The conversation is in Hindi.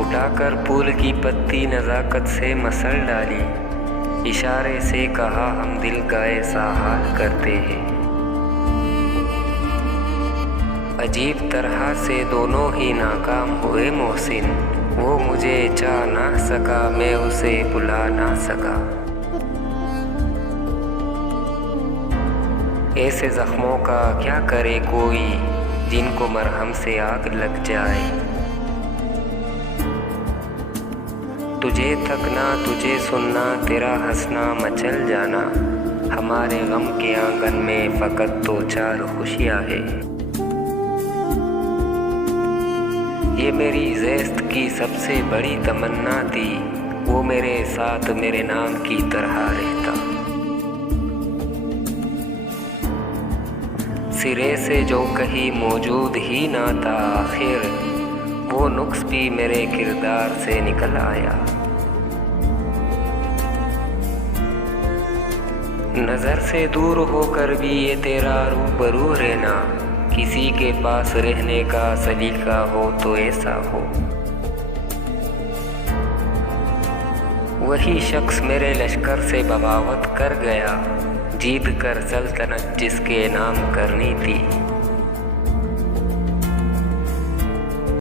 उठाकर फूल की पत्ती नज़ाकत से मसल डाली, इशारे से कहा हम दिल गाए सा हाल करते हैं। अजीब तरह से दोनों ही नाकाम हुए मोहसिन, वो मुझे चाह ना सका, मैं उसे बुला ना सका। ऐसे जख्मों का क्या करे कोई, जिनको मरहम से आग लग जाए। तुझे थकना तुझे सुनना, तेरा हंसना मचल जाना, हमारे गम के आंगन में फ़कत दो चार खुशियाँ है। ये मेरी ज़ेस्त की सबसे बड़ी तमन्ना थी, वो मेरे साथ मेरे नाम की तरह रहता। सिरे से जो कहीं मौजूद ही ना था, आखिर वो नुक्स भी मेरे किरदार से निकल आया। नज़र से दूर होकर भी ये तेरा रूबरू रहना, किसी के पास रहने का सलीका हो तो ऐसा हो। वही शख्स मेरे लश्कर से बगावत कर गया, जीत कर सल्तनत जिसके नाम करनी थी।